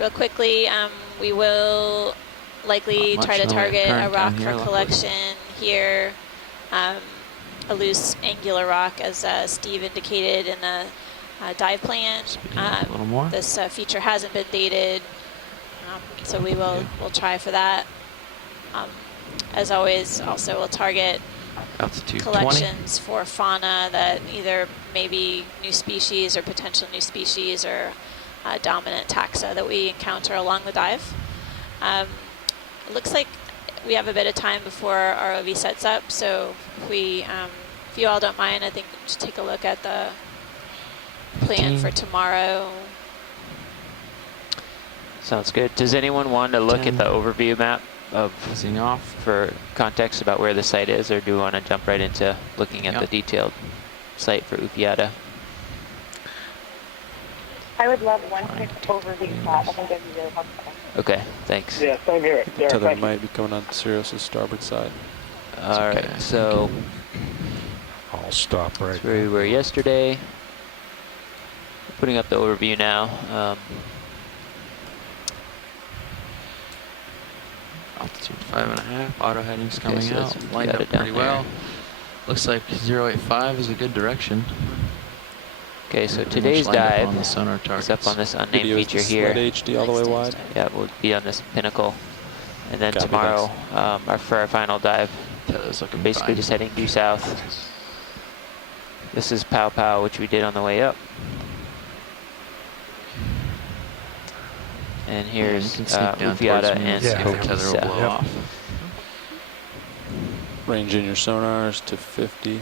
real quickly, we will likely try to target a rock for collection here. A loose angular rock, as Steve indicated in the dive plan. A little more. This feature hasn't been dated, so we'll try for that. As always, also we'll target Altitude collections 20. For fauna that either maybe new species or potential new species or dominant taxa that we encounter along the dive. It looks like we have a bit of time before our ROV sets up, so if you all don't mind, I think just take a look at the plan for tomorrow. Sounds good. Does anyone want to look 10. at the overview map of Fizzing off for context about where the site is, or do you want to jump right into looking at the detailed site for Upiata? I would love one quick overview shot. I think that'd be really helpful. Okay, thanks. Yeah, same here. Tether might be coming on Sirius's starboard side. All right, so I'll stop right that's where we were yesterday. Putting up the overview now. altitude 5.5. Auto heading's coming so out. Lined up pretty well. Looks like 085 is a good direction. Okay, so today's dive on the sonar is up on this unnamed Video is feature the here. Sled HD all the way wide. Yeah, we'll be on this pinnacle. And then Copy, tomorrow, for our final dive, Tether's looking basically fine. just heading due south. This is Pow Pow, which we did on the way up. And here's you can sneak down Upiata towards me and see if the tether will blow Yep. off. Range in your sonars to 50.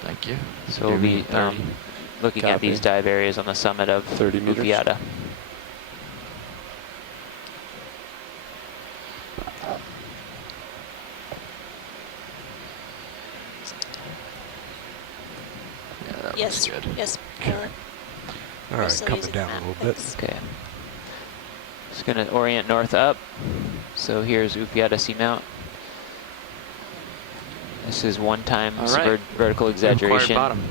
Thank you. So we'll be 30. looking at Copy. these dive areas on the summit of 30 meters. Upiata. Yeah, that Yes, looks good. yes, pilot. All right, coming down a little bit. Okay. Just gonna orient north up. So here's Upiata Seamount. This is one times vertical exaggeration. Bottom.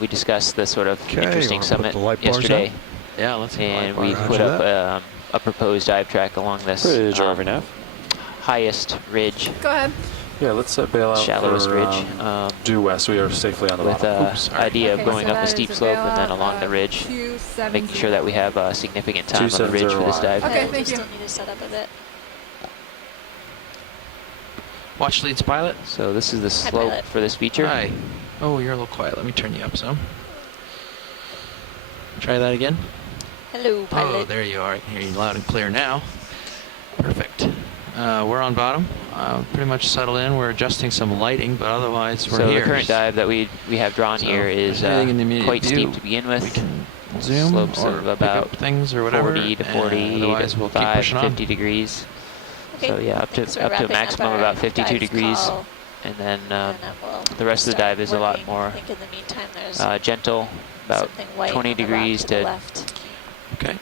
We discussed the sort of Okay, interesting wanna put summit the light bars yesterday, up? Yeah, let's get and light we bars. put Roger up a proposed dive track along this Ridge, RVNAV. highest ridge, Go ahead. Yeah, let's bail out shallowest for, ridge, due west. We are safely on the with bottom. idea of Okay, going so up the that steep is a slope and then bailout along the of ridge, 270. making sure that we have significant time on the ridge for this 270 dive. Okay, We thank you. still need to set up a bit. Watch leads pilot. So this is the Hi, slope pilot. for this feature. Hi. Oh, you're a little quiet. Let me turn you up some. Try that again. Hello, pilot. Oh, there you are. I can hear you loud and clear now. Perfect. We're on bottom. Pretty much settled in. We're adjusting some lighting, but otherwise we're So here. the current dive that we have drawn So here is anything in the immediate quite view, steep to begin with. We can zoom Slopes or of pick about up things or whatever. 40 to and 40 otherwise to we'll keep 5, pushing on. 50 degrees. Okay, So yeah, up to thanks for a wrapping up maximum of our about 52 dive degrees. call, And then and then we'll the rest of the start dive is a lot working. more I think in the meantime there's gentle, about something white 20 on the rock degrees to the to left. Okay.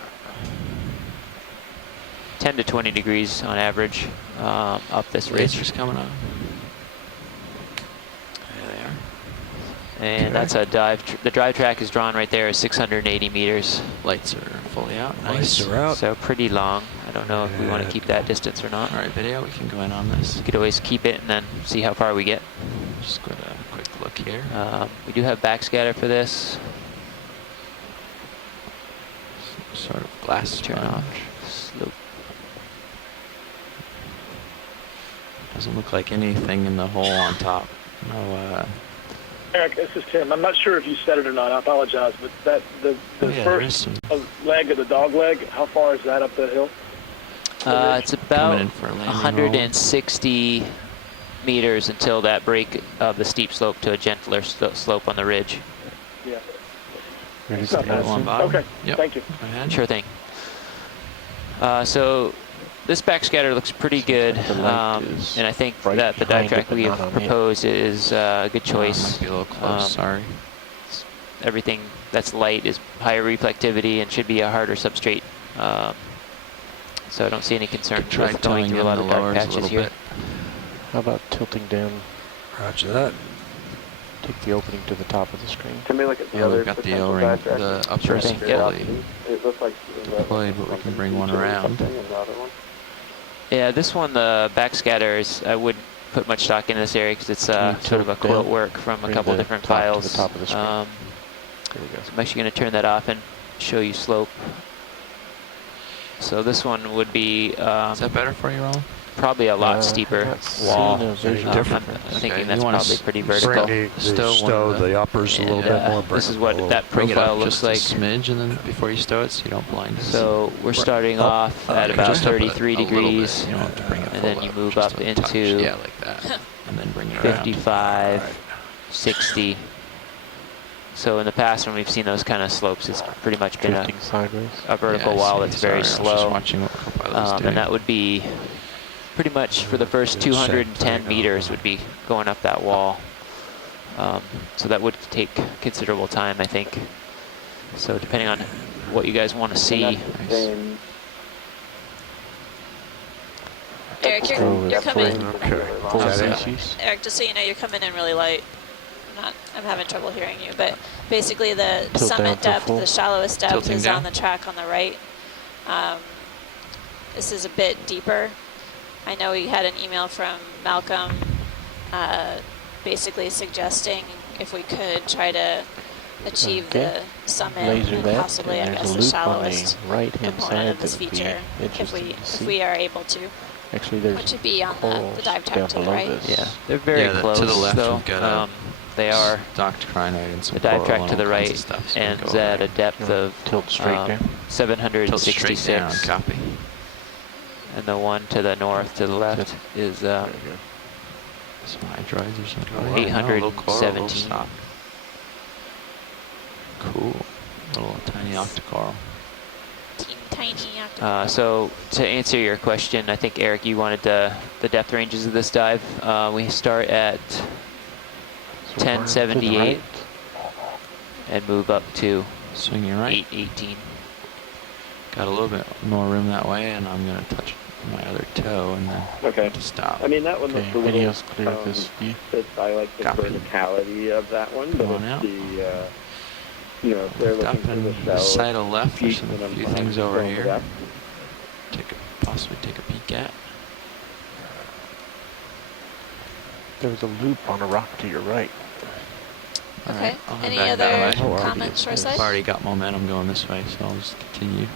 10 to 20 degrees on average up this ridge. Lasers coming on. There they are. And that's a dive. The drive track is drawn right there, 680 meters. Lights are fully out. Nice. Lights are out. So pretty long. I don't know if we want to keep that distance or not. All right, video. We can go in on this. We could always keep it and then see how far we get. Just go to a quick look here. We do have backscatter for this. Sort of glass Turn sponge. off slope. Doesn't look like anything in the hole on top. No. Eric, this is Tim. I'm not sure if you said it or not. I apologize, but that the Oh, yeah, there is first some leg of the dog leg, how far is that up the hill? It's about coming in for a landing roll. 160 meters until that break of the steep slope to a gentler slope on the ridge. Yeah. Ready It's not to bad. go on bottom. Okay. Yep. Thank you. Go ahead. Sure thing. So this backscatter looks pretty good, The light is and I think right that the behind dive it, track but we not have on me. proposed is a good choice. Might be a little close. Sorry. Everything that's light is higher reflectivity and should be a harder substrate. So I don't see any concern Could try with going tilting through a in lot the of dark lowers a patches little here. bit. How about tilting down Roger that. Take the opening to the top of the screen. Can we look at the Yeah, other we've got the potential O-ring, dive tracks? the Sure uppers thing, fully yeah. It looks like deployed, but we can bring one around. Yeah, this one, the backscatters, I wouldn't put much stock in this area because it's Can you sort of a tilt down? quilt work from a Bring couple the different top to files. the top of the screen. Um, There we go. so I'm actually going to turn that off and show you slope. So this one would be Is that better for you, Roland? probably a lot steeper wall. Any difference? I'm thinking Okay, that's you wanna probably pretty Bring vertical. the Stow one stow of the- the uppers a little bit Yeah, more. bring this is it what a little- that Bring it profile up looks just like. a smidge, and then before you stow it, so you don't blind us. So we're starting off at about Just up 33 a little bit. degrees, You don't have to bring it and full then you up, move just up a touch. into Yeah, like that, and then bring it around. 55, 60. So in the past, when we've seen those kind of slopes, it's pretty much been Drifting sideways. a vertical Yeah, I wall see. that's very Sorry, I was just slow. watching what Copilot was doing. And that would be pretty much for the first 210 meters would be going up that wall. So that would take considerable time, I think. So depending on what you guys want to see. Eric, you're coming. Okay. Full Is that it? species. Eric, just so you know, you're coming in really light. I'm having trouble hearing you, but basically the Tilt down summit to depth, full. the shallowest depth Tilting is down. on the track on the right. This is a bit deeper. I know we had an email from Malcolm basically suggesting if we could try to achieve Okay. the summit Laser and that, possibly, I and guess, there's the a loop on the shallowest right-hand component side of this that would be feature, if interesting to if see. we are able to, Actually, there's which would be on corals the dive down track to the below right. this. Yeah, they're very Yeah, close. to the left, though. we've got They are. docked crinoid and some The dive coral track and to the all kinds right of stuff, so we can ends go at over a depth You of tilt straight down. Tilt straight 766, down, copy. and the one to the north to the left is There you go. Some hydroids or something. Oh, 817. little stop. Cool. Little tiny octocoral. Tiny octopus. So to answer your question, I think Eric, you wanted the depth ranges of this dive. We start at So we're to the 1078 right. and move up to Swinging right. 818. Got a little bit more room that way, and I'm going to touch my other toe and then Okay. to stop. I mean, that one Okay, looks a little, video's clear of this view. I like the Copy. verticality of that one, but Come on it's out. if they're Up looking for and the the shallow side of left, there's peak, a then I'm few fine things with over going with here. that. Possibly take a peek at. There was a loop on a rock to your right. All Okay. right, I'll head Any back that other way. comments, shoreside? I've already got momentum going this way, so I'll just continue.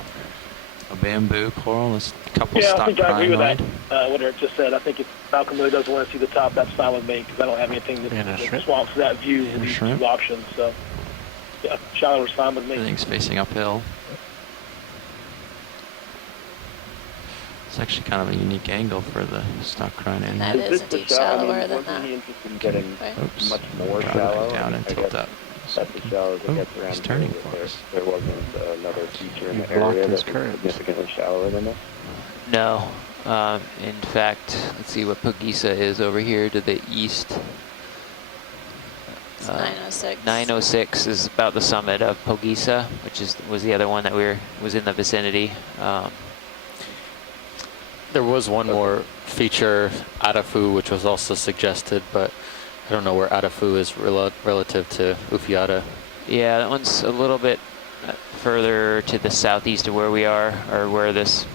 A bamboo coral, there's a couple Yeah, I stock think I agree with that. crinoid. What Eric just said. I think if Malcolm really doesn't want to see the top, that's fine with me because I don't have anything And a that shrimp. swamps that view And with a these shrimp. two options. So, yeah, shallow is fine with me. Everything's facing uphill. It's actually kind of a unique angle for the stock crinoid. And that is the indeed shallow? shallower than wasn't that. he interested in getting Right. Oops. much more Drop it shallow? down I and guess tilt up. That's as shallow as it Oh, gets around he's here, turning that for us. there wasn't another feature in You the blocked area his that was currents. significantly shallower than that. No. In fact, let's see what Pogisa is over here to the east. It's 906. 906 is about the summit of Pogisa, which was the other one that was in the vicinity. There was one more feature, Atafu, which was also suggested, but I don't know where Atafu is relative to Ufiata. Yeah, that one's a little bit further to the southeast of where we are, or where this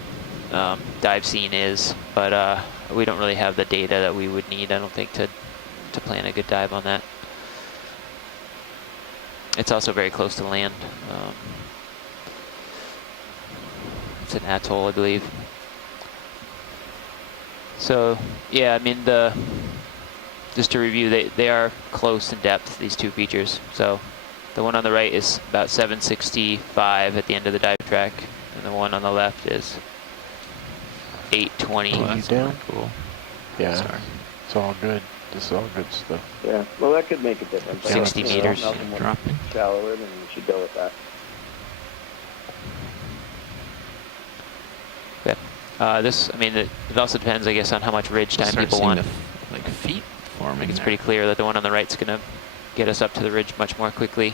dive scene is, but we don't really have the data that we would need, I don't think, to plan a good dive on that. It's also very close to land. It's an atoll, I believe. So, yeah, I mean, just to review, they are close in depth, these two features. So the one on the right is about 765 at the end of the dive track, and the one on the left is 820. Oh, You that's down? kinda cool. Yeah, Sorry. it's all good. This is all good stuff. Yeah, well, that could make a difference. 60 meters. Malcolm wants Dropping. shallower, then we should go with that. This, I mean, it also depends, I guess, on how much ridge time Start people seeing want. the like feet I forming. think it's there. pretty clear that the one on the right is going to get us up to the ridge much more quickly,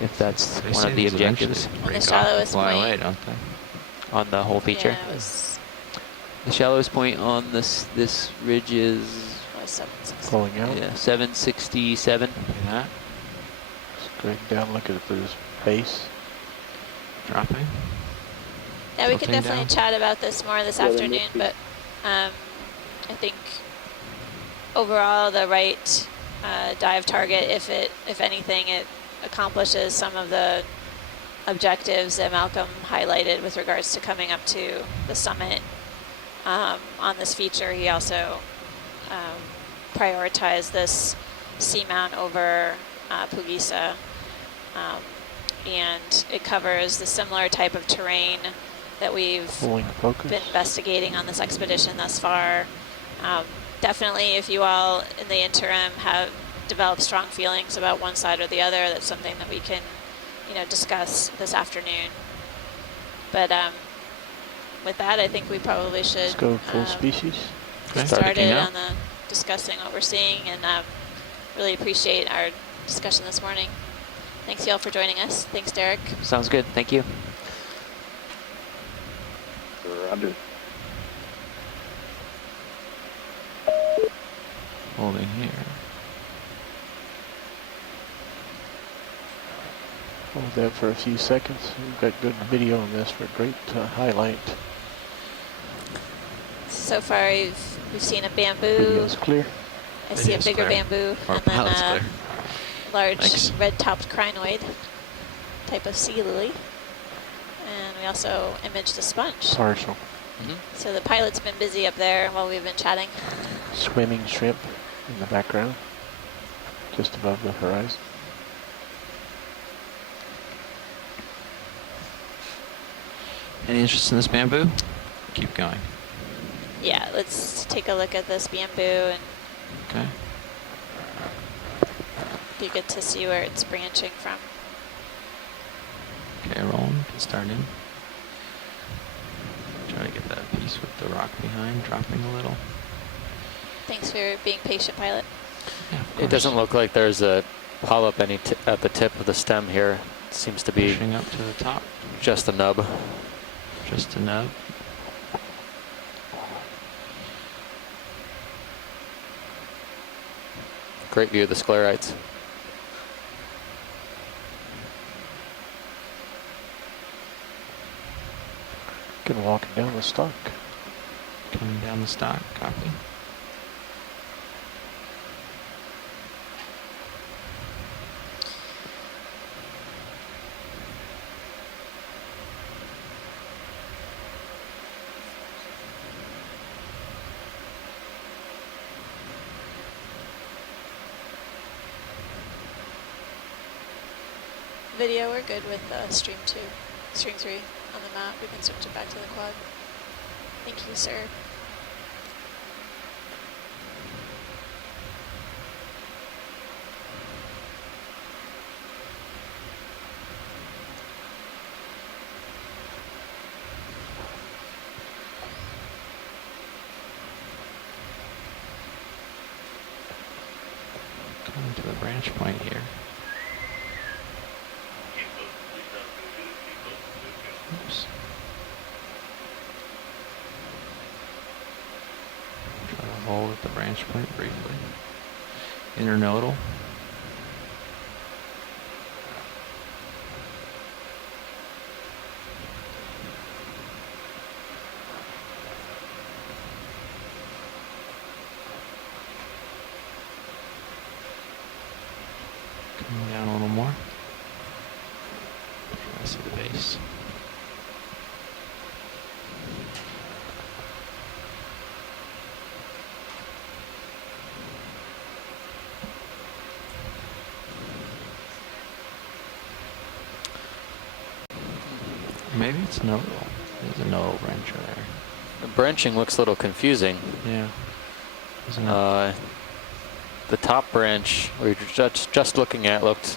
if that's They one say of the these eventually objectives break off and shallowest fly point. away, don't they? on the whole feature. Yeah, it was, The shallowest point on this ridge is was was 760. Pulling out. Yeah, 767. Copy that. Just going down, look at this base. Dropping. Yeah, we can Tilting definitely down. chat about this more this Yeah, afternoon, but I think overall the right dive target, if anything, it accomplishes some of the objectives that Malcolm highlighted with regards to coming up to the summit. On this feature, he also prioritized this seamount over Pugisa, and it covers the similar type of terrain that we've Pulling focus. been investigating on this expedition thus far. Definitely, if you all in the interim have developed strong feelings about one side or the other, that's something that we can, discuss this afternoon. But with that, I think we probably should Let's go full species. Okay. start Picking it up. on the discussing what we're seeing, and really appreciate our discussion this morning. Thanks y'all for joining us. Thanks, Derek. Sounds good. Thank you. Roger. Holding here. Hold that for a few seconds. We've got good video on this for great highlight. So far, we've seen a bamboo. Video's clear. I see a Video's bigger clear. bamboo, Or and then pilot's a clear. large Thanks. red-topped crinoid type of sea lily. And we also imaged a sponge. Partial. So the pilot's been busy up there while we've been chatting. Swimming shrimp in the background, just above the horizon. Any interest in this bamboo? Keep going. Yeah, let's take a look at this bamboo, and Okay. be good to see where it's branching from. Okay, rolling. Can start in. Try to get that piece with the rock behind, dropping a little. Thanks for being patient, pilot. Yeah, of It course. doesn't look like there's a polyp at the tip of the stem here. It seems to be Pushing up to the top. just a nub. Just a nub. Great view of the sclerites. Can walk it down the stalk. Coming down the stock. Copy. Video, we're good with stream 2, stream 3 on the map. We can switch it back to the quad. Thank you, sir. Coming to the branch point here. Oops. Try to hold at the branch point briefly. Internodal. Coming down a little more. Try to see the base. Maybe it's nodal. There's a nodal branch there. The branching looks a little confusing. Yeah. Isn't it? The top branch we were just looking at looked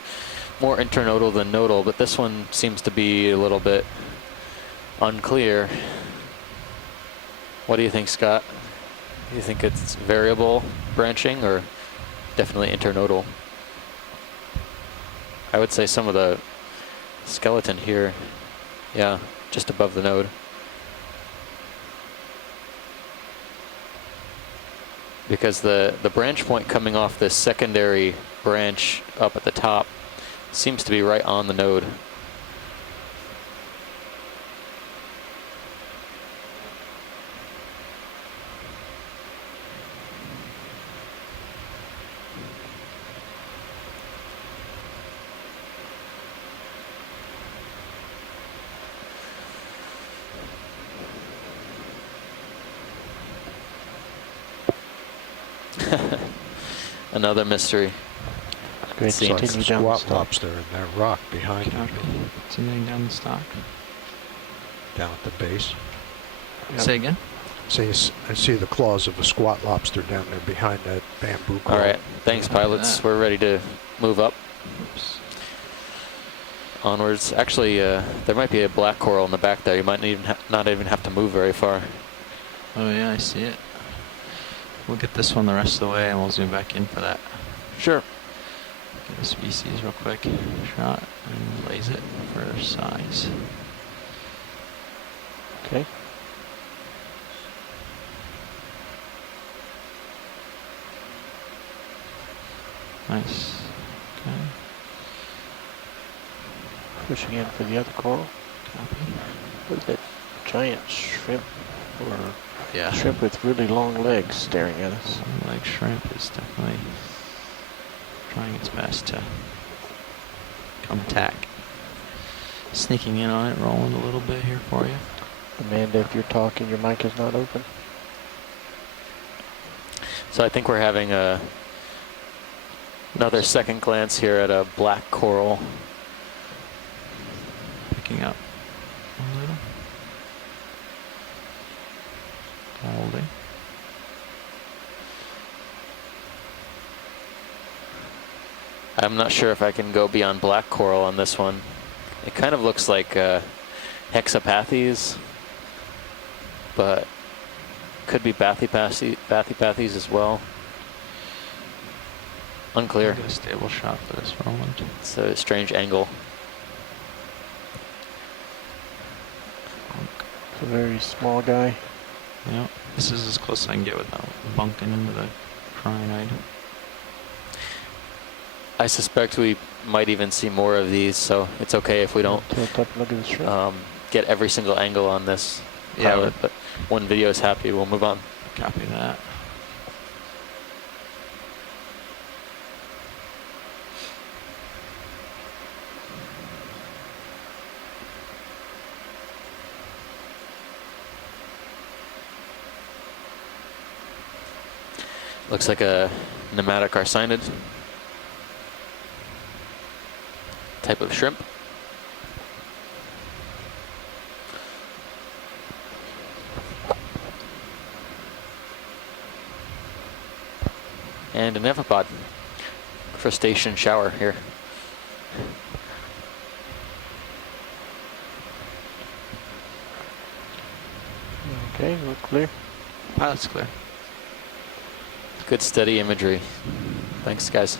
more internodal than nodal, but this one seems to be a little bit unclear. What do you think, Scott? Do you think it's variable branching or definitely internodal? I would say some of the skeleton here, yeah, just above the node. because the branch point coming off this secondary branch up at the top seems to be right on the node. Another mystery. Great. It's like a Continue down the squat stock. lobster in that rock behind Copy. you, Continuing down the stock. down at the base. Yep. Say again? I see the claws of a squat lobster down there behind that bamboo All claw. right, thanks pilots. that. We're ready to move up Oops. onwards. Actually, there might be a black coral in the back there. You might not even have to move very far. Oh yeah, I see it. We'll get this one the rest of the way and we'll zoom back in for that. Sure. Get a species real quick. Shot and lays it for size. Okay. Nice. Okay. Pushing in for the other coral. Copy. Look at that giant shrimp, or Yeah. shrimp with really long legs staring at us. Leg shrimp is definitely trying its best to come attack. Sneaking in on it, rolling a little bit here for you. Amanda, if you're talking, your mic is not open. So I think we're having another second glance here at a black coral. Picking up a little. Holding. I'm not sure if I can go beyond black coral on this one. It kind of looks like hexapathes, but could be bathypathes as well. Unclear. Get a stable shot for this moment. It's a strange angle. It's a very small guy. Yeah, this is as close as I can get without bunking into the crinoid. I suspect we might even see more of these, so it's okay if we don't Tilt up and look at the shrimp. get every single angle on this Yeah, pilot, but when video is happy, we'll move on. Copy that. Looks like a pneumatic arsinid type of shrimp. And an amphipod. Crustacean shower here. Okay, look clear. Pilot's clear. Good steady imagery. Thanks, guys.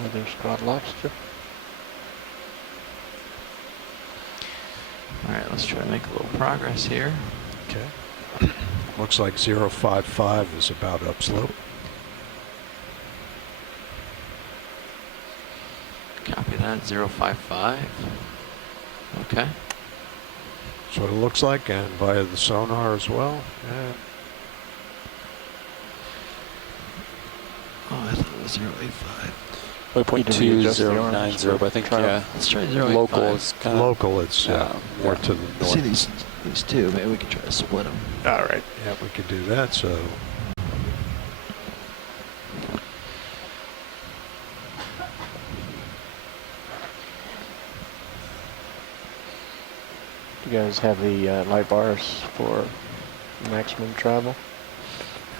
Another squat lobster. All right, let's try to make a little progress here. Okay. Looks like 055 is about upslope. Copy that, 055. Okay. That's what it looks like, and via the sonar as well. Yeah. Oh, I thought it was 085. Need to readjust the arms 0.2090, but I think for trial. Let's try 085. local is kind of Local, it's more to the north. See these two, maybe we can try to split them. All right. Yeah, we could do that. So You guys have the light bars for maximum travel?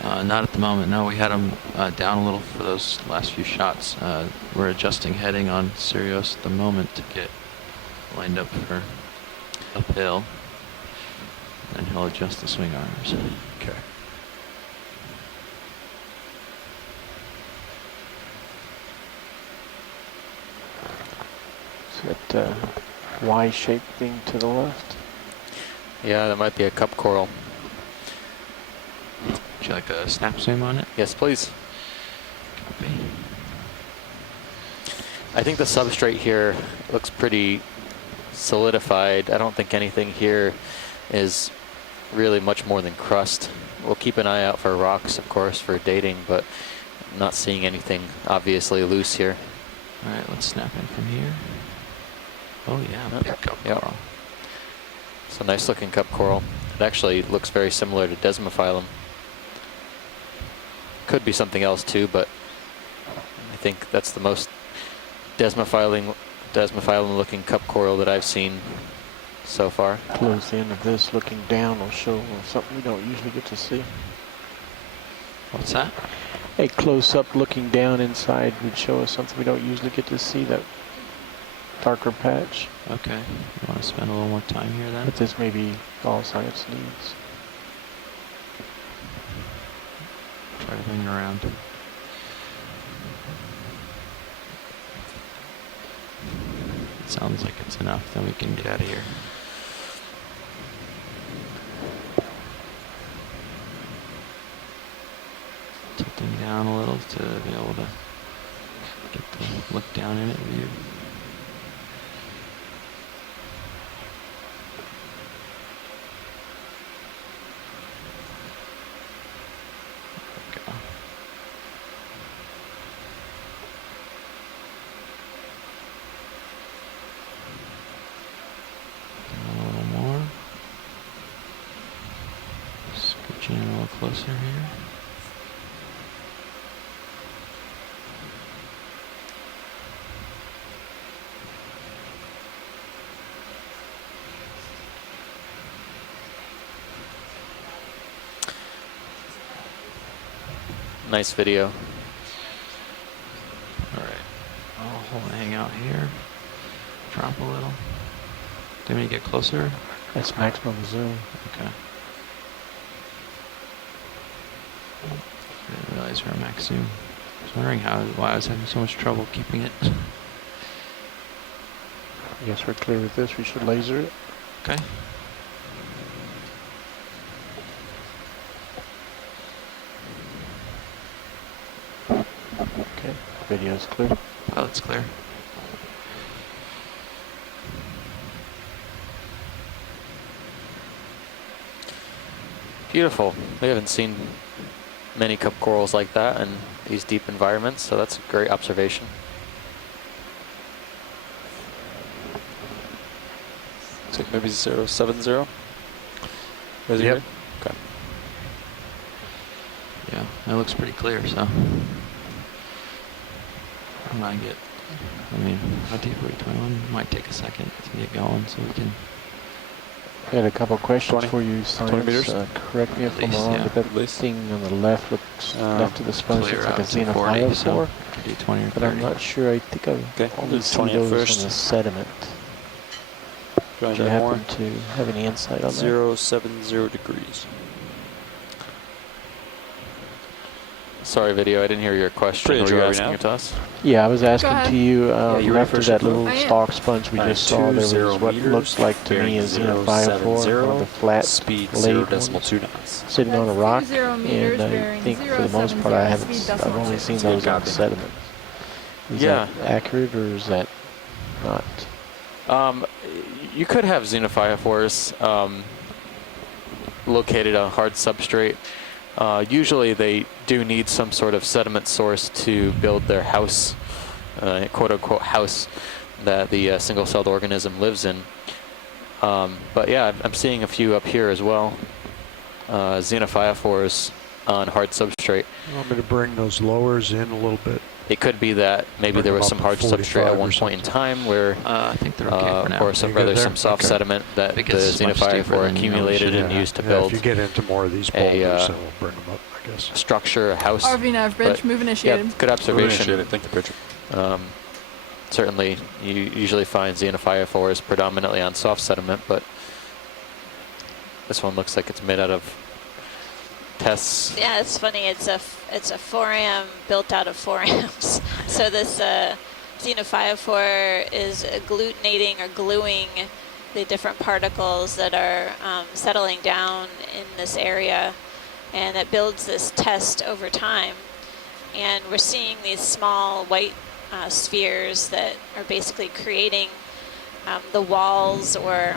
Not at the moment, no. We had them down a little for those last few shots. We're adjusting heading on Sirius at the moment to get lined up for uphill. And he'll adjust the swing arms. okay. So That Y-shaped thing to the left. Yeah, that might be a cup coral. Would you like a snap zoom on it? Yes, please. Copy. I think the substrate here looks pretty solidified. I don't think anything here is really much more than crust. We'll keep an eye out for rocks, of course, for dating, but I'm not seeing anything obviously loose here. All right, let's snap in from here. Oh yeah, big cup Yep. coral. It's a nice looking cup coral. It actually looks very similar to Desmophyllum. Could be something else too, but I think that's the most Desmophyllum looking cup coral that I've seen so far. Close end of this looking down will show something we don't usually get to see. What's that? A close-up looking down inside would show us something we don't usually get to see, that darker patch. Okay. You want to spend a little more time here then? But this may be all science needs. Try to bring it around. It sounds like it's enough, then we can get out of here. Tilting down a little to be able to get the look down in it view. There we go. Down a little more. Scooching in a little closer here. Nice video. Alright, I'll hang out here, drop a little. Do we need to get closer? That's maximum zoom. Okay. I didn't realize we were max zoom. I was wondering why I was having so much trouble keeping it. I guess we're clear with this. We should laser it. Okay. Okay, video's clear. Oh, it's clear. Beautiful. We haven't seen many cup corals like that in these deep environments, so that's a great observation. Looks like maybe 070. Is it Yep. good? Okay. Yeah, it looks pretty clear, so. I might get, I mean, how deep are we? 21? Might take a second to get going so we can. I had a couple questions 20 for you, 20 meters? Science. Correct me if At I'm least, wrong, yeah. but that At least. thing on the left looks left of the sponge Clear looks like a out to 40, so xenophile. we can do 20 or 30. But I'm not sure. I think I've Okay, we'll only do seen 20 at those first. on the sediment. Do you want Do to you add more? happen to have any insight on that? 070 degrees. Sorry, video, I didn't hear your question. Pretty Were you dry asking now. it to us? Yeah, I was asking ahead. to you, you ready left for of a that ship little I am. stalk sponge we just saw, there was 20 what meters, looks like to me as xenophile one of the flat speed blade 0.2 knots. sitting on a rock, 0 meters, and I bearing think for the most part I 070, speed I've only decimal seen two. those on Copy. sediment. Is Yeah. that accurate or is that not? You could have xenophyophores located on hard substrate. Usually they do need some sort of sediment source to build their house, quote-unquote house, that the single-celled organism lives in. But yeah, I'm seeing a few up here as well. Xenophyophores on hard substrate. You want me to bring those lowers in a little bit? It could be that maybe Bring there them was up some to hard 45 substrate at or one point in something. time where, I think they're okay for now. or some, You good rather there? some soft Okay. sediment that If it the gets much deeper, xenophyophore then, you know, we accumulated should, and used to Yeah, build if you get into more of these a, boulders, then we'll bring them up, I guess. structure, a house. RV nav bridge, But, move Yeah, initiated. good observation. Initiated. Thank you, Patrick. Certainly, you usually find xenophyophores predominantly on soft sediment, but this one looks like it's made out of tests. Yeah, it's funny. It's a forum built out of forams. So this xenophyophore is agglutinating or gluing the different particles that are settling down in this area, and it builds this test over time. And we're seeing these small white spheres that are basically creating the walls or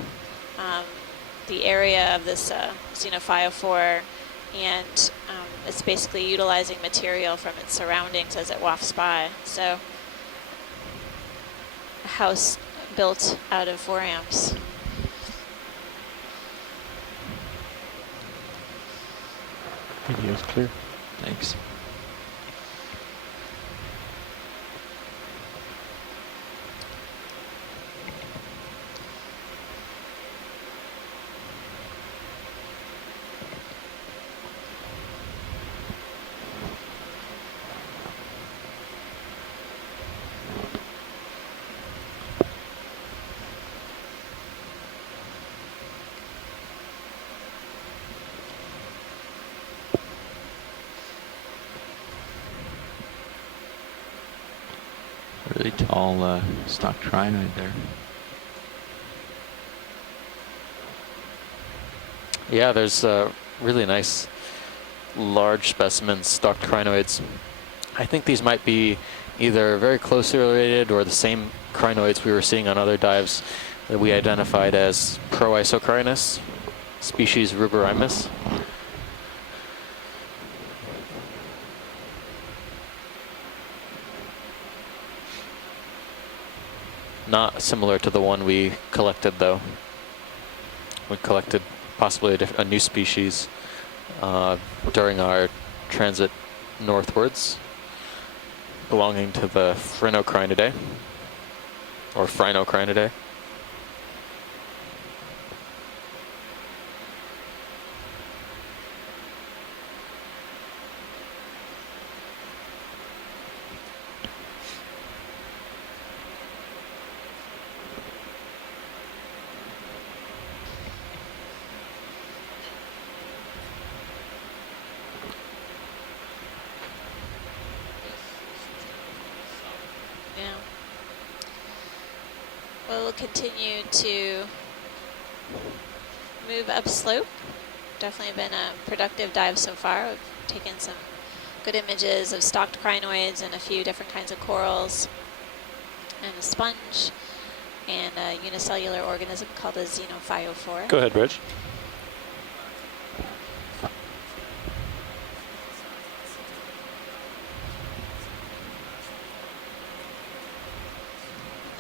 the area of this xenophyophore, and it's basically utilizing material from its surroundings as it wafts by. So a house built out of 4 amps. Video's clear. Thanks. Really tall stock crinoid there. Yeah, there's really nice large specimens, stalked crinoids. I think these might be either very closely related or the same crinoids we were seeing on other dives that we identified as Proisocrinus, species ruberimus. Not similar to the one we collected, though. We collected possibly a new species during our transit northwards, belonging to the Phrynocrinidae, or Phrynocrinidae. We'll continue to move upslope. Definitely been a productive dive so far. We've taken some good images of stalked crinoids and a few different kinds of corals, and a sponge, and a unicellular organism called a xenophyophore. Go ahead, Rich.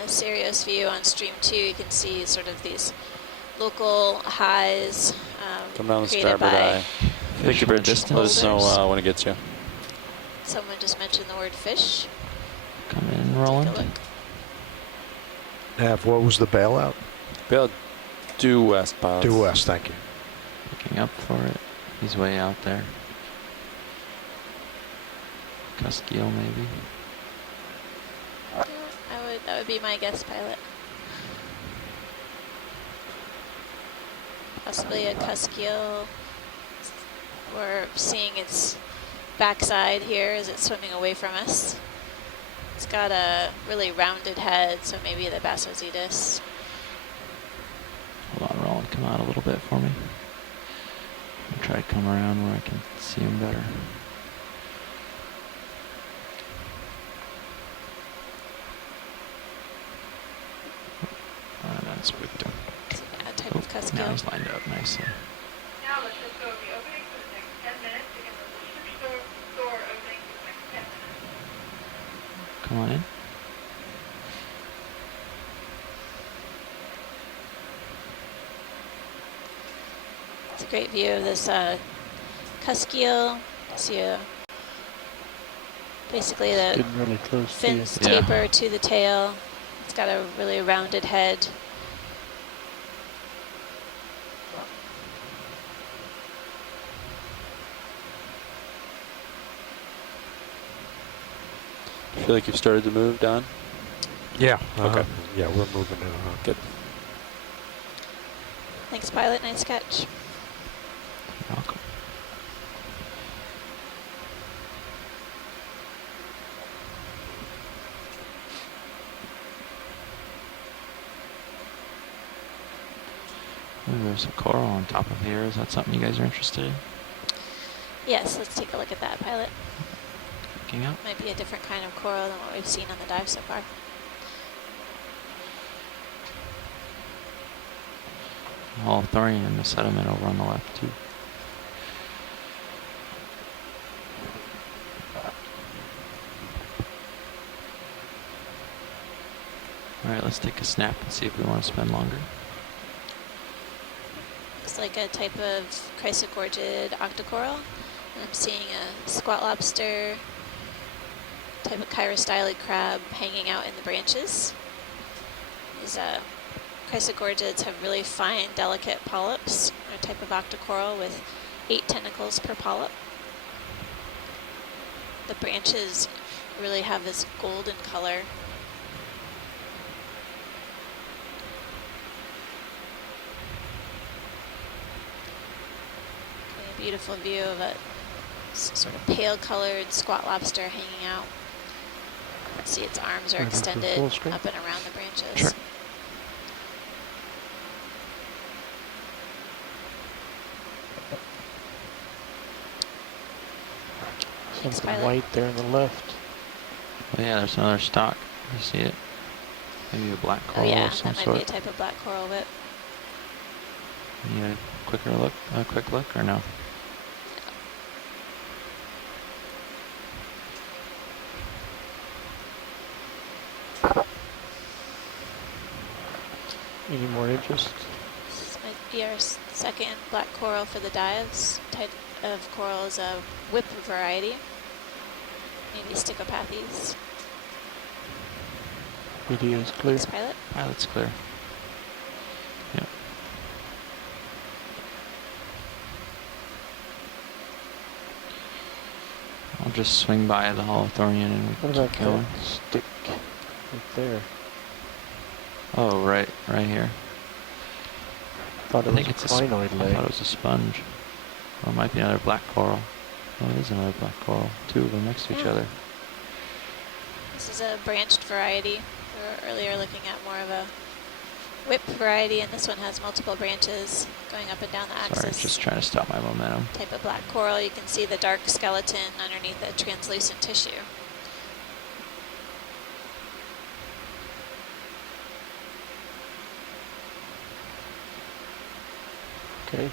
The Sirius view on stream 2, you can see sort of these local highs Come down the created starboard by eye. Thank you, Bridge. Let us know when it gets you. someone just mentioned the word fish. Come in, Take a Roland. look. Nav, what was the bailout? Bill, due west, pilots. Due west, thank you. Looking up for it. He's way out there. Cuskeel, maybe. Yeah, that would be my guess, pilot. Possibly a cuskeel. We're seeing its backside here as it's swimming away from us. It's got a really rounded head, so maybe the Bassozetus. Hold on, Roland. Come out a little bit for me. I'll try to come around where I can see him better. That's spooked him. A type of cuskeel. Now he's lined up nicely. Now let's just go over the opening for the next 10 minutes. Again, the ship door opening for the next 10 minutes. Come on in. It's a great view of this cuskeel. See basically the Getting really close to you. fins Yeah. taper to the tail. It's got a really rounded head. I feel like you've started to move, Don. Yeah. Okay. Yeah, we're moving it. Good. Thanks, pilot. Nice catch. You're welcome. Ooh, there's a coral on top of here. Is that something you guys are interested in? Yes, let's take a look at that, pilot. Looking up? Might be a different kind of coral than what we've seen on the dive so far. Holothurian in the sediment over on the left too. Alright, let's take a snap and see if we want to spend longer. Looks like a type of chrysogorgid octocoral. And I'm seeing a squat lobster, type of chirostylid crab hanging out in the branches. These chrysogorgids have really fine, delicate polyps. They're a type of octocoral with 8 tentacles per polyp. The branches really have this golden color. A beautiful view of a sort of pale colored squat lobster hanging out. See its arms are extended up and around the branches. Sure. Something white there on the left. Oh yeah, there's another stock. You see it? Maybe a black Oh coral yeah, of some that might sort. be a type of black coral whip. Need a quick look, or no? Any more interest? This might be our second black coral for the dives. Type of coral is a whip variety. Maybe Stichopathes. Video's clear. Thanks, pilot. Pilot's clear. Yep. I'll just swing by the Holothurian and we What keep about going. that stick right there? Oh, right here. Thought it I was think a it's crinoid I leg. thought it was a sponge. Or it might be another black coral. Oh, it is another black coral. Two of them next to each Yeah. other. This is a branched variety. We were earlier looking at more of a whip variety, and this one has multiple branches going up and down the axis. Sorry, just trying to stop my momentum. Type of black coral. You can see the dark skeleton underneath the translucent tissue. Okay,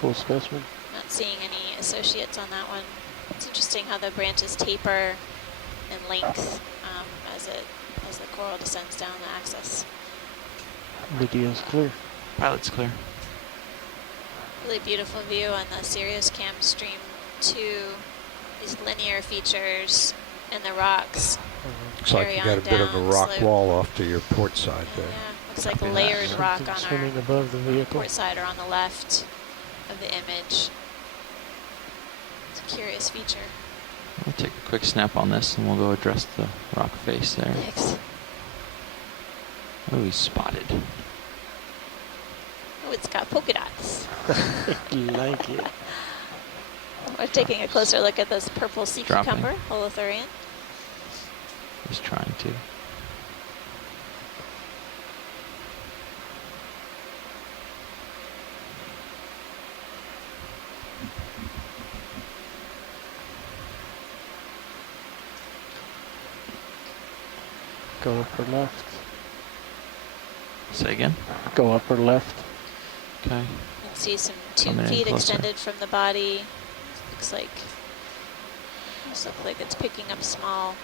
full specimen. Not seeing any associates on that one. It's interesting how the branches taper in length as the coral descends down the axis. Video's clear. Pilot's clear. Really beautiful view on the Sirius Cam Stream 2. These linear features in the rocks. Looks like you got a bit of a rock slope. wall off to your port side there. Yeah, looks like Copy that. layered rock Something on swimming our above the vehicle. port side or on the left of the image. It's a curious feature. We'll take a quick snap on this and we'll go address the rock face there. Thanks. Oh, he's spotted. Oh, it's got polka dots. I like it. We're taking a closer look at this purple sea Dropping. cucumber, Holothurian. He's trying to. Go upper left. Say again? Go upper left. Okay. You can see some tube Coming in feet closer. extended from the body. Looks like it's picking up small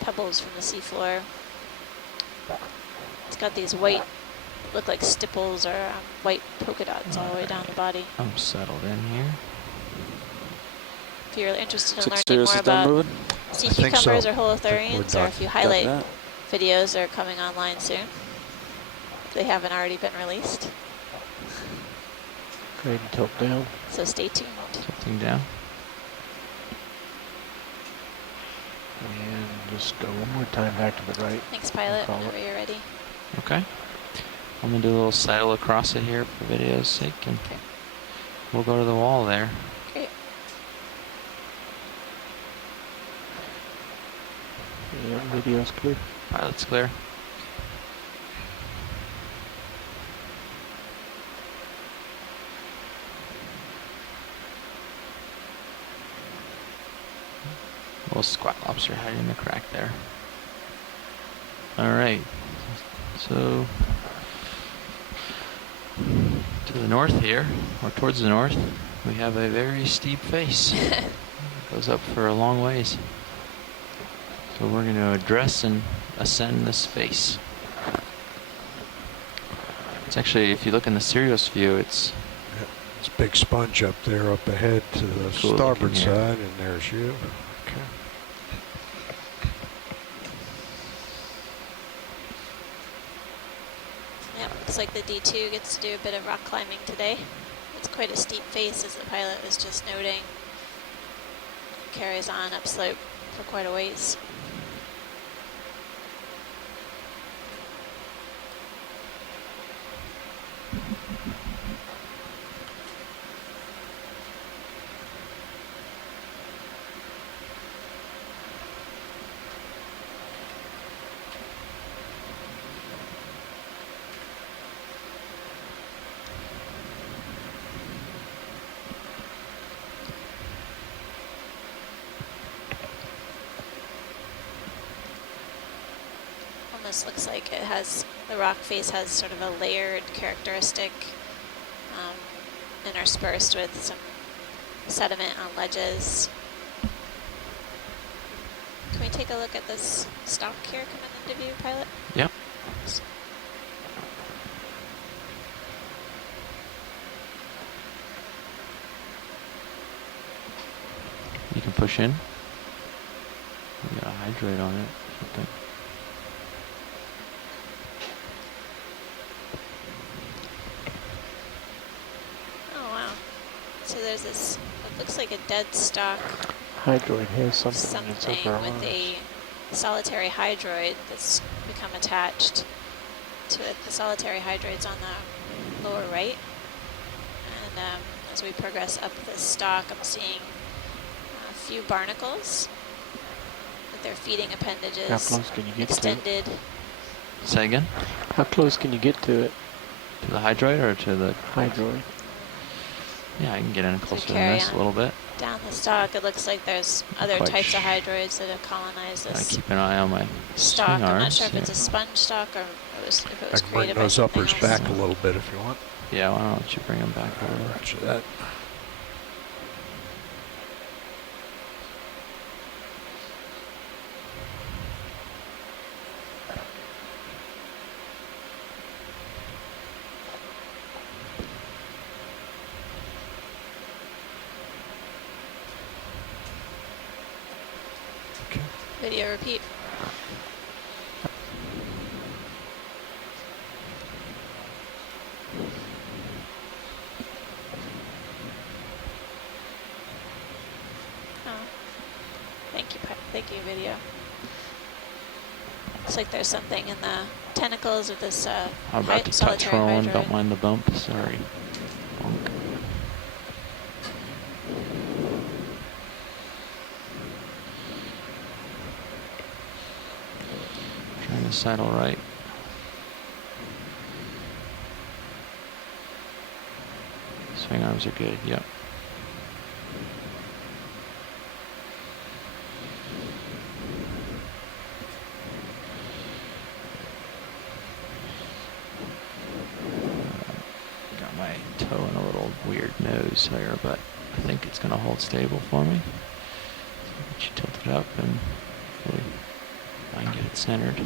pebbles from the seafloor. It's got these white, look like stipples or white polka dots all the way down the body. I'm settled in here. If you're interested in Six learning Sirius more is done about moving. sea I think so. cucumbers or I think we're holothurians, or done. if you Got highlight that. videos are coming online soon, if they haven't already been released. Go ahead and tilt down. So stay tuned. Tilting down. And just go one more time back to the right. Thanks, pilot, Call it. whenever you're ready. Okay. I'm gonna do a little saddle across it here for video's sake, and Okay. we'll go to the wall there. Great. Yeah, video's clear. Pilot's clear. Little squat lobster hiding in the crack there. All right. So to the north here, or towards the north, we have a very steep face. It goes up for a long ways. So we're going to address and ascend this face. It's actually, if you look in the Sirius view, it's It's a big sponge up there, up ahead to the Cool starboard looking here. side, and there's you. Okay. Yep, looks like the D2 gets to do a bit of rock climbing today. It's quite a steep face, as the pilot was just noting. Carries on upslope for quite a ways. Almost looks like it has, the rock face has sort of a layered characteristic, interspersed with some sediment on ledges. Can we take a look at this stock here coming into view, pilot? Yep. You can push in. You got a hydrate on it. Something. Oh wow. So there's this, it looks like a dead stock Hydroid has something that's something over with a solitary hydroid that's become attached to it. The solitary hydroid's on the lower right. And as we progress up this stalk, I'm seeing a few barnacles with their feeding How appendages close can you get extended. Say again? to it? How close can you get to it? To the hydroid or to the... Hydroid. Yeah, I can get in closer than carry this a on. little bit. Down the stalk, it looks like there's other Quite types of hydroids that have colonized I this keep an eye on my stalk. swing I'm arms. not sure if yeah. it's a sponge stalk or if it was I can bring created by those something uppers else. back a little bit if you want. Yeah, why don't you bring them back over? Roger that. Okay. Video repeat. Oh, thank you, video. Looks like there's something in the tentacles of this I'm about to touch solitary for one. hydroid. Don't mind the bump. Sorry. Bonk. Trying to saddle right. Swing arms are good. Yep. Got my toe in a little weird nose here, but I think it's going to hold stable for me. She tilted up and hopefully I can get it centered.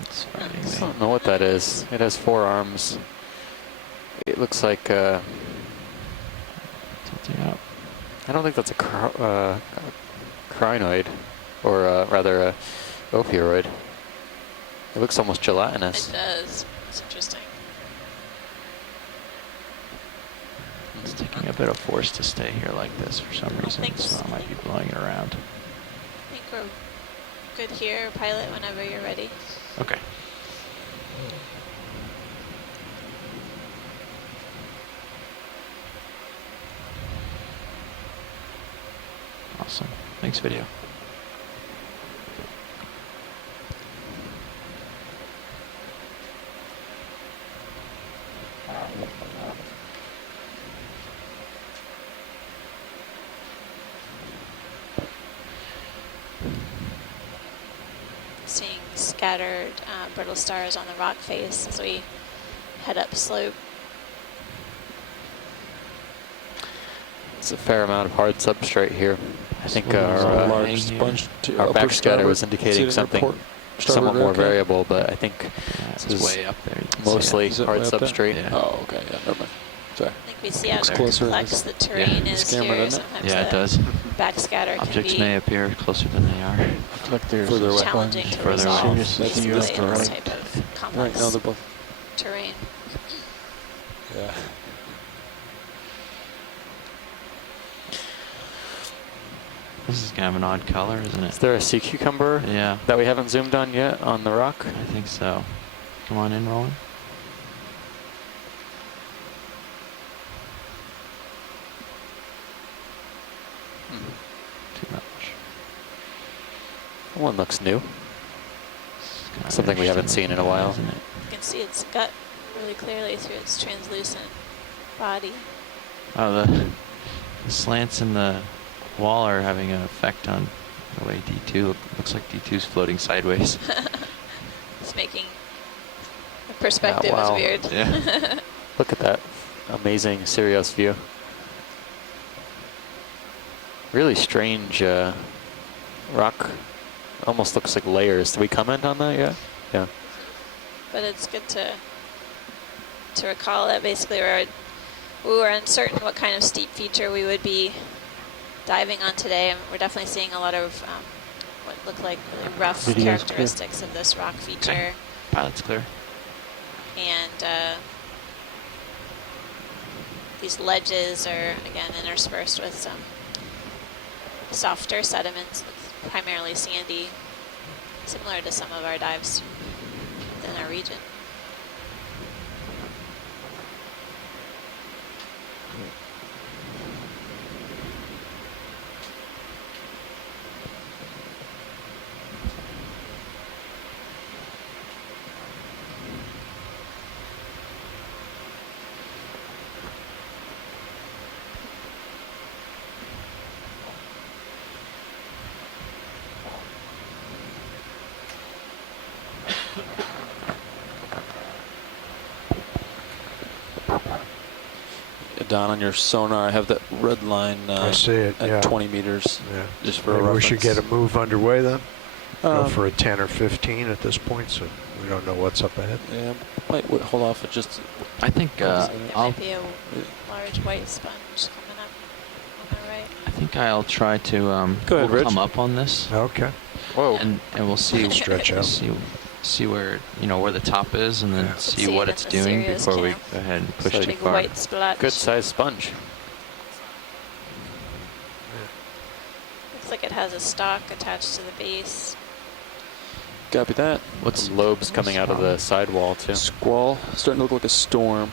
It's fighting I me. don't know what that is. It has 4 arms. It looks like, Tilting up. I don't think that's a crinoid, or rather a opioid. It looks almost gelatinous. It does. It's interesting. It's taking a bit of force to stay here like this for some reason, think so I might be blowing it around. I think we're good here, pilot, whenever you're ready. Okay. Awesome. Thanks, video. scattered brittle stars on the rock face as we head up slope. It's a fair amount of hard substrate here. I think There's a our large sponge to our upper backscatter starboard. was See it indicating in something report? Starboard somewhat more okay? variable, but I think Yeah, this it's is way up there. You can see it. mostly Is it hard way up there? substrate. Yeah. Oh, okay. Yeah, never mind. Sorry. I think we see how Looks closer than complex this. the terrain Yeah. is This camera, here. doesn't it? Sometimes Yeah, it the does. backscatter can Objects be may appear closer than they are. Looks like there's Further a away. challenging sponge to Further resolve away. That's basically the in this right. type of Right, complex no, they're both. terrain. Yeah. This is kind of an odd color, isn't Is it? there a sea cucumber Yeah, that we haven't zoomed on yet on the rock? I think so. Come on in, Roland. Too much. One looks new. It's kind of Something we haven't interesting seen in a looking, while. isn't it? You can see its gut really clearly through its translucent body. Oh, the slants in the wall are having an effect on the way D2 looks like D2's floating sideways. It's making the perspective wow. is weird. Yeah. Look at that amazing Sirius view. Really strange rock. Almost looks like layers. Did we comment on that yet? Yeah. But it's good to recall that basically we were uncertain what kind of steep feature we would be diving on today, and we're definitely seeing a lot of what look like really rough Video's characteristics of this rock feature. Okay. Pilot's clear. And these ledges are again interspersed with some softer sediments, primarily sandy, similar to some of our dives within our region. Don, on your sonar, I have that red line I see it, at yeah. 20 meters. Yeah. Just for Maybe a we should get a reference. move underway then. Go Um, for a 10 or 15 at this point, so we don't know what's up ahead. Yeah, might hold off at just. I think There I'll might be a large white sponge coming up on the right. I think I'll try to Go ahead, we'll Rich. come up on this Okay. Whoa. and we'll see Stretch out. see where where the top is and then Yeah. see See what it it's in the doing Sirius before we cam. go ahead and push So too Big far. white splotch. Good sized sponge. Looks like it has a stalk attached to the base. Copy that. What's Some lobes coming out of the sidewall too. Squall, starting to look like a storm.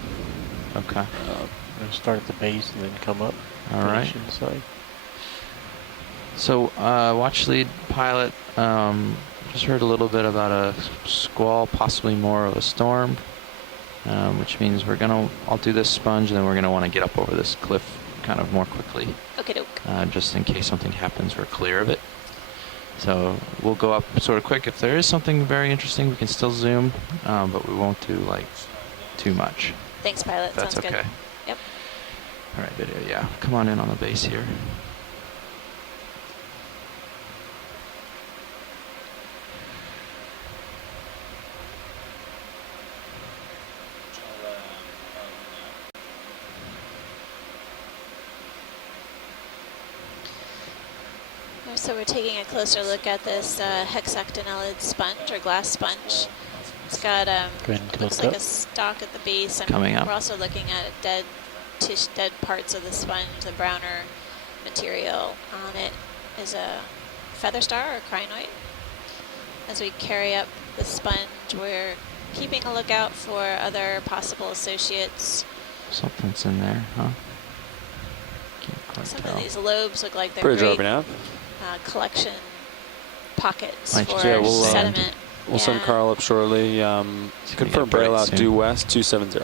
Okay. We'll start at the base and then come up. All right. finish inside. So, watch lead pilot, just heard a little bit about a squall, possibly more of a storm, which means I'll do this sponge and then we're gonna want to get up over this cliff kind of more quickly, Okie doke. just in case something happens, we're clear of it. So we'll go up sort of quick. If there is something very interesting, we can still zoom, but we won't do like too much. Thanks, pilot. That's Sounds okay. good. Yep. All right, video, yeah. Come on in on the base here. So we're taking a closer look at this hexactinellid sponge or glass sponge. It's got Go ahead and tilt looks like up. a stalk at the base, and Coming up. we're also looking at dead parts of the sponge. The browner material on it is a feather star or crinoid. As we carry up the sponge, we're keeping a lookout for other possible associates. Something's in there, huh? Can't quite Some tell. of these lobes look like they're Bridge great open up. collection pockets Might for just Yeah, we'll, sediment. We'll send Yeah. Carl up shortly. gonna Confirm get bright bailout soon. due west 270.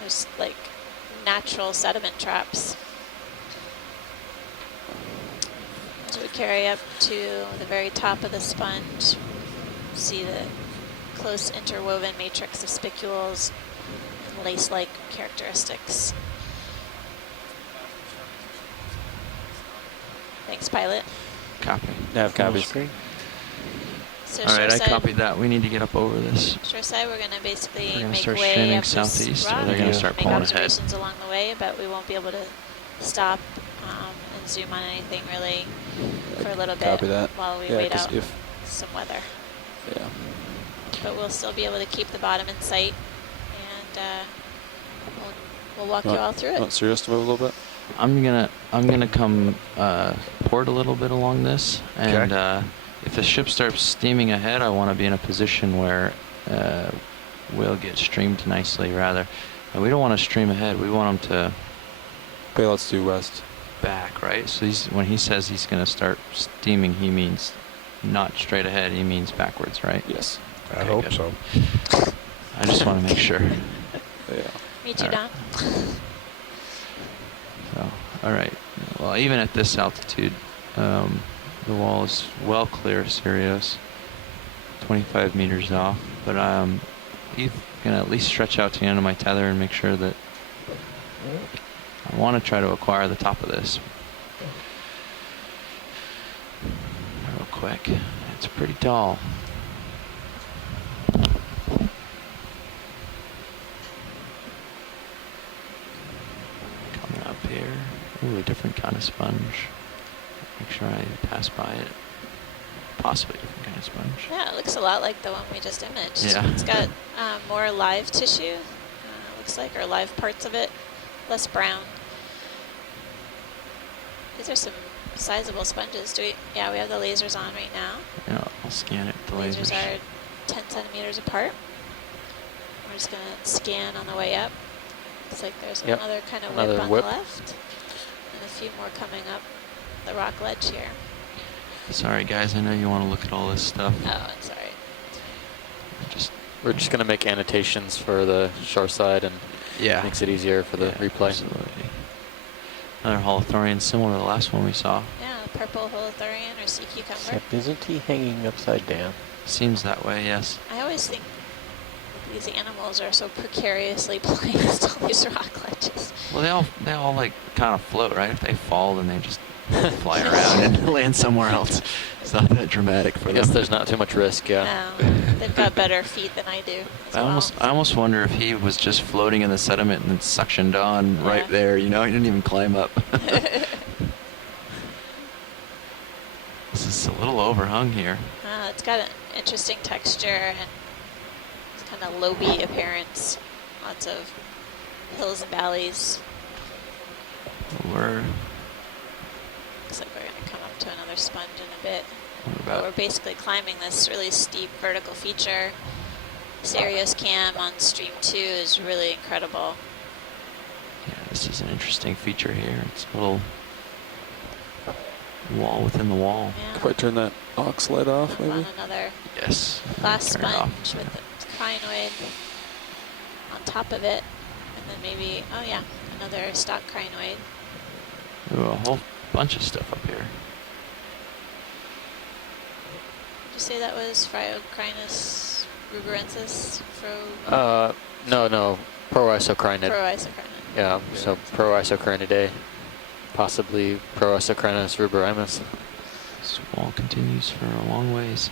There's like natural sediment traps. As we carry up to the very top of the sponge, see the close interwoven matrix of spicules and lace-like characteristics. Thanks, pilot. Copy. Nav copies. Screen. So All right, I shoreside- copied that. We need to get up over this. Shoreside, we're going to basically We're gonna make start way streaming up this southeast, or rock, they're gonna start make pulling ahead. observations along the way, but we won't be able to stop and zoom on anything really for a little bit Copy that. while we Yeah, wait 'cause out if some weather. yeah, But we'll still be able to keep the bottom in sight, and we'll walk you all through it. want Sirius to move a little bit. I'm gonna come port a little bit along this, and if the ship starts steaming ahead, I want to be in a position where we'll get streamed nicely. Rather, and we don't want to stream ahead. We want them to Okay, let's do west. back, right? So when he says he's gonna start steaming, he means not straight ahead. He means backwards, right? Yes. I Okay, hope good. so. I just want to make sure. Yeah. Meet you All down. So, all right. Well, even at this altitude, the wall is well clear, Sirius. 25 meters off, but I'm gonna at least stretch out to the end of my tether and make sure that I want to try to acquire the top of this real quick. It's pretty tall. Coming up here. Ooh, a different kind of sponge. Make sure I pass by it. Possibly a different kind of sponge. Yeah, it looks a lot like the one we just imaged. Yeah. It's got more live tissue, looks like, or live parts of it, less brown. These are some sizable sponges. Yeah, we have the lasers on right now. Yeah, I'll scan it. The Lasers lasers. are 10 centimeters apart. We're just going to scan on the way up. Looks like there's Yep. another kind of Another whip on whip. the left. And a few more coming up the rock ledge here. Sorry, guys. I know you want to look at all this stuff. Oh, it's all right. Just We're just going to make annotations for the shore side, and makes it easier for the replay. Absolutely. Another holothurian similar to the last one we saw. Yeah, purple holothurian or sea cucumber. Except isn't he hanging upside down? Seems that way, yes. I always think that these animals are so precariously placed on these rock ledges. Well, they all like kind of float, right? If they fall, then they just fly around and land somewhere else. It's not that dramatic for I them. guess there's not too much risk, yeah. No, they've got better feet than I do. As I almost wonder if he was just floating in the sediment and then suctioned on right there. You know, he didn't even climb up. This is a little overhung here. It's got an interesting texture and it's kind of lobe appearance. Lots of hills and valleys. We're Looks like we're going to come up to another sponge in a bit. But about we're basically climbing this really steep vertical feature. Sirius cam on stream 2 is really incredible. Yeah, this is an interesting feature here. It's a little wall within the wall. Yeah. If I turn that aux light off, On maybe. another Yes. glass Turn it sponge off. with the crinoid on top of it. And then maybe, oh yeah, another stock crinoid. Ooh, a whole bunch of stuff up here. Did you say that was Phryocrinus ruberensis? No, proisocrinid. Proisocrinid. Yeah, so proisocrinidae, possibly proisocrinus ruberimus. This wall continues for a long ways.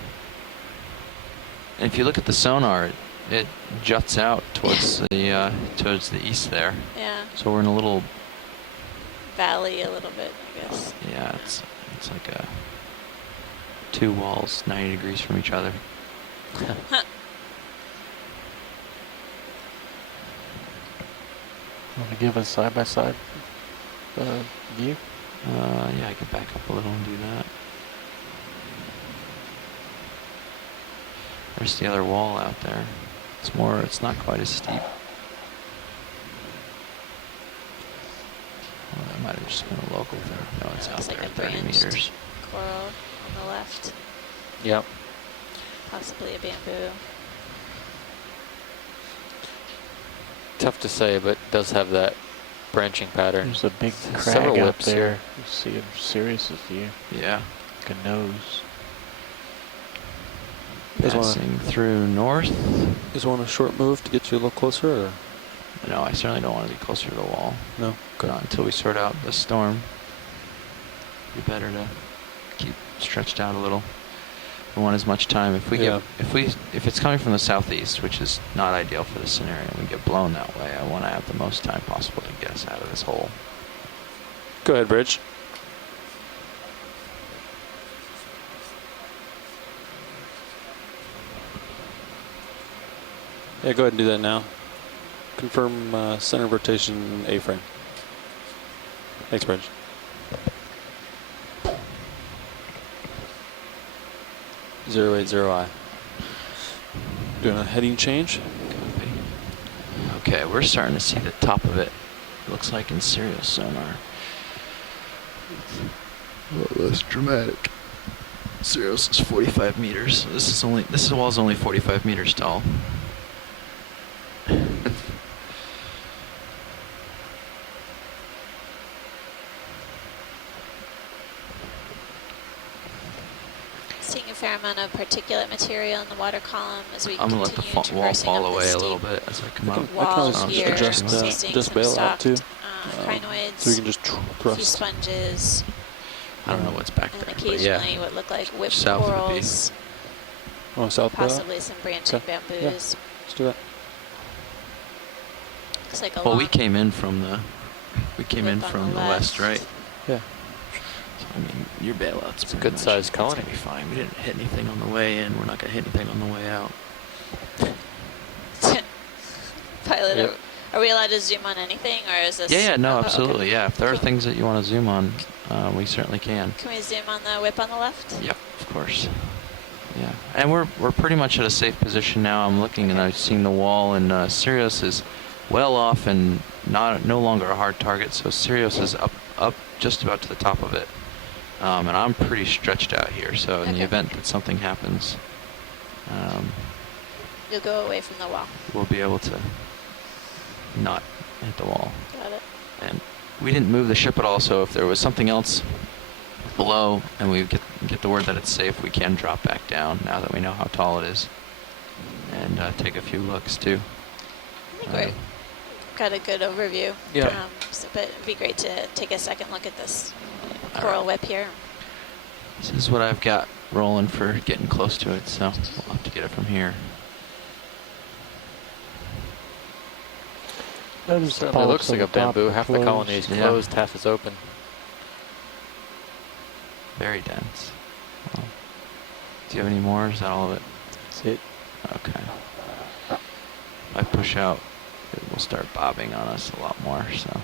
And if you look at the sonar, it juts out towards the east there. Yeah, So we're in a little, valley a little bit, I guess. yeah, it's like a two walls 90 degrees from each other. Want to give a side-by-side view? Yeah, I can back up a little and do that. There's the other wall out there. It's not quite as steep. Well, that might have just been a local thing. No, it's out Looks there, like a 30 branched meters. coral on the left, Yep. possibly a bamboo. Tough to say, but does have that branching pattern. There's a big Several crag up whips there. here. You see if Sirius is the Yeah. like a nose. Guys wanna- Passing through north. You just want a short move to get you a little closer, or No, I certainly don't want to be closer to the wall. no? Not until we sort out the storm. Be better to keep stretched out a little. We want as much time. If we Yeah. if it's coming from the southeast, which is not ideal for this scenario, and we get blown that way, I want to have the most time possible to get us out of this hole. Go ahead, Bridge. Yeah, go ahead and do that now. Confirm center rotation A-frame. Thanks, Bridge. Zero 080I. Doing a heading change. Copy. Okay, we're starting to see the top of it. Looks like in serial sonar. It's a lot less dramatic. Sirius is 45 meters. This wall is only 45 meters tall. Seeing a fair amount of particulate material in the water column as we I'm gonna let the continue wall traversing fall up away this a little steep bit as I come I up. can wall always here. adjust, We're seeing just some bail out stocked, too. crinoids, So we can just a few thrust. sponges, I don't know what's back and there, but occasionally yeah. what look like whipped South would be- corals, Oh, south bail out? possibly some branching Okay. bamboos. Yeah. Let's do that. Looks like a Well, we long came in from the whip on the west, right? Yeah. So, I mean, your bailout's It's a pretty good much- sized it's colony. gonna be fine. We didn't hit anything on the way in. We're not gonna hit anything on the way out. pilot. Yep. Are we allowed to zoom on anything, or is this? Yeah, no, oh, okay. absolutely, yeah. If there are Cool. things that you want to zoom on, we certainly can. Can we zoom on the whip on the left? Yep, of course. Yeah, and we're pretty much at a safe position now. I'm looking and I've seen the wall, and Sirius is well off and no longer a hard target. So Sirius is up just about to the top of it, and I'm pretty stretched out here. So in the Okay. event that something happens, You'll go away from the wall. we'll be able to not hit the wall. Got it. And we didn't move the ship at all, so if there was something else below and we get the word that it's safe, we can drop back down now that we know how tall it is, and take a few looks too. I think we're got a good overview. Yeah. But it'd be great to take a second look at this All coral right. whip here. This is what I've got rolling for getting close to it, so we'll have to get it from here. Notice the Certainly polyps looks on like a the top bamboo. are Half the closed. colony is Yeah. closed, half is open. Very dense. Well, do you have any more? Is that all of it? That's it. Okay. If I push out, it will start bobbing on us a lot more, so.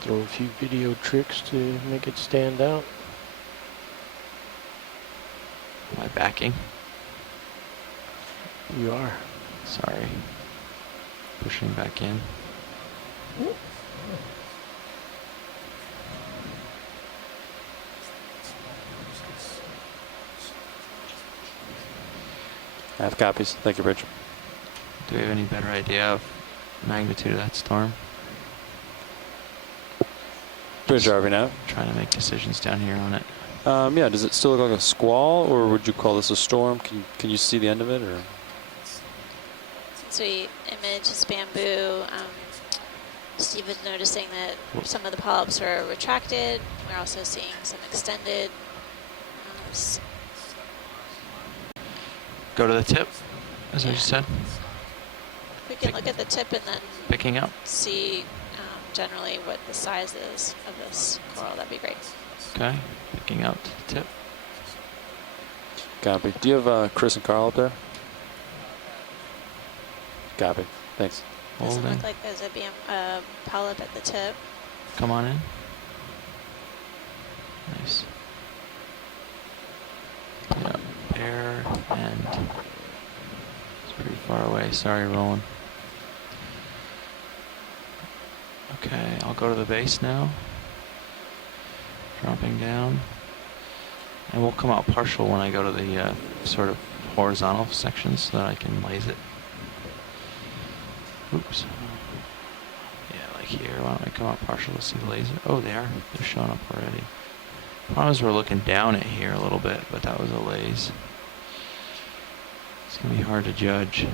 Throw a few video tricks to make it stand out. Am I backing? You are. Sorry. Pushing back in. I have copies. Thank you, Bridge. Do we have any better idea of magnitude of that storm? Bridge RV now. Trying to make decisions down here on it. Yeah, does it still look like a squall, or would you call this a storm? Can you see the end of it, or? Since we image this bamboo, Steve is noticing that some of the polyps are retracted. We're also seeing some extended. Go to the tip, as I Yeah. just said. We can look at the tip and then Picking up. see generally what the size is of this coral. That'd be great. Okay. Picking up to the tip. Copy. Do you have Chris and Carl up there? Copy. Thanks. Doesn't Holding. look like there's a polyp at the tip. Come on in. Nice. Yep. Air and it's pretty far away. Sorry, Roland. Okay, I'll go to the base now. Dropping down. And we'll come out partial when I go to the sort of horizontal sections so that I can laze it. Oops. Yeah, like here. Why don't I come out partial to see the laser? Oh, they are. They're showing up already. Problem is we're looking down at here a little bit, but that was a laze. It's going to be hard to judge.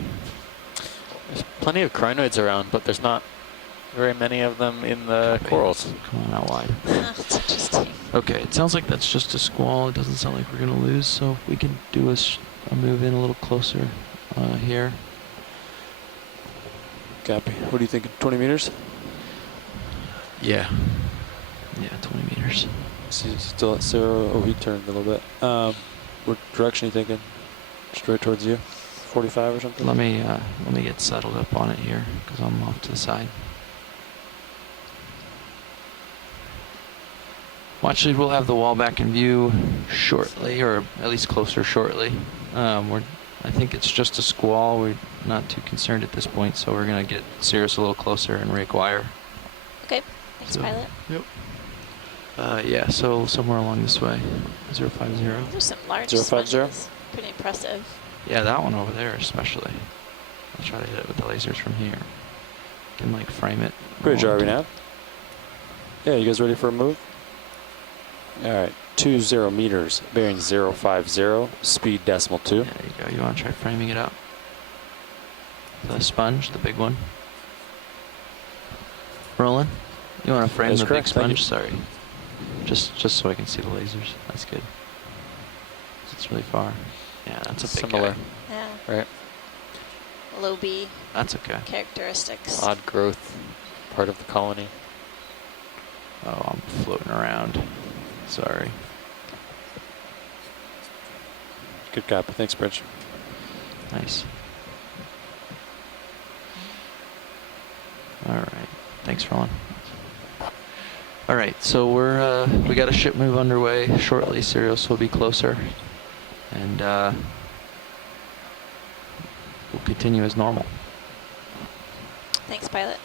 There's plenty of crinoids around, but there's not very many of them in the corals. Come on out wide. That's interesting. Okay, it sounds like that's just a squall. It doesn't sound like we're going to lose, so we can do a move in a little closer here. Copy. What do you think? 20 meters? Yeah. Yeah, 20 meters. See, still at 0. Oh, he turned a little bit. What direction are you thinking? Straight towards you? 45 or something? Let me get settled up on it here, because I'm off to the side. Well, actually, we'll have the wall back in view shortly, or at least closer shortly. I think it's just a squall. We're not too concerned at this point, so we're going to get Sirius a little closer and reacquire. Okay, thanks, pilot. Yep. Yeah, so somewhere along this way, 050. There's some large 050? sponges. Pretty impressive. Yeah, that one over there especially. I'll try to hit it with the lasers from here. Can like frame it. Bridge, are we now? Yeah, you guys ready for a move? Alright, 20 meters, bearing 050, speed decimal 2. There you go. You want to try framing it up? The sponge, the big one. Roland, you want to frame That's the correct, big thank you. sponge? Sorry. Just so I can see the lasers. That's good. It's really far. Yeah, that's a big Similar. guy. Yeah. Right. Low B That's okay. characteristics. Odd growth, part of the colony. Oh, I'm floating around. Sorry. Good copy. Thanks, Bridge. Nice. All right. Thanks, Roland. All right, so we got a ship move underway shortly. Sirius will be closer, and we'll continue as normal. Thanks, pilot.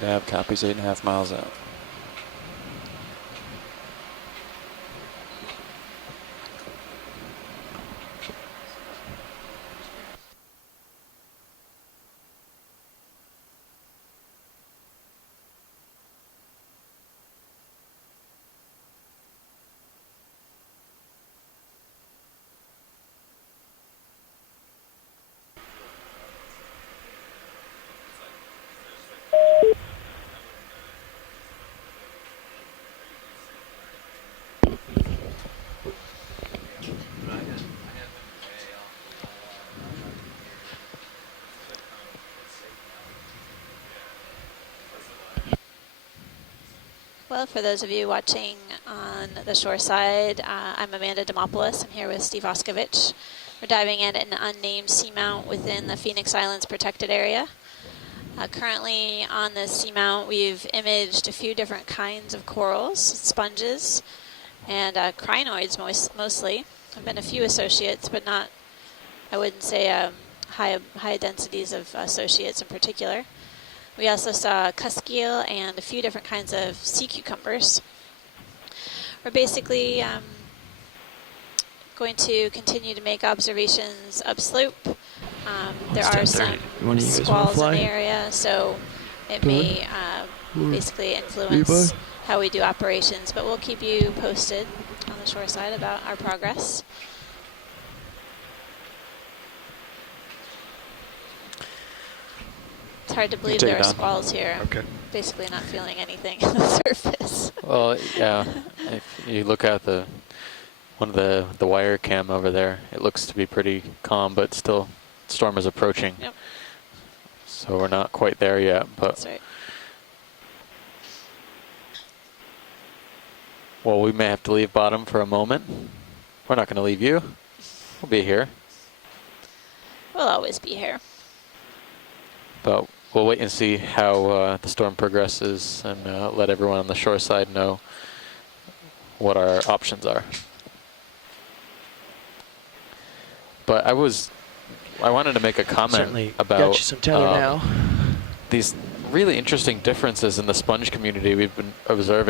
Nav copies 8.5 miles out. Well, for those of you watching on the shore side, I'm Amanda Demopoulos. I'm here with Steve Oskovich. We're diving in an unnamed seamount within the Phoenix Islands protected area. Currently on this seamount, we've imaged a few different kinds of corals, sponges, and crinoids mostly. There have been a few associates, but not, I wouldn't say high densities of associates in particular. We also saw cuskeel and a few different kinds of sea cucumbers. We're basically going to continue to make observations upslope. There are some squalls in the area, so it may basically influence how we do operations, but we'll keep you posted on the shore side about our progress. It's hard to believe there are squalls here. Okay. Basically not feeling anything on the surface. Well, yeah. If you look at one of the wire cam over there, it looks to be pretty calm, but still, storm is approaching. Yep. So we're not quite there yet, but. That's right. Well, we may have to leave bottom for a moment. We're not going to leave you. We'll be here. We'll always be here. But we'll wait and see how the storm progresses and let everyone on the shore side know what our options are. But I wanted to make a comment Certainly about got you some tether now. these really interesting differences in the sponge community we've been observing.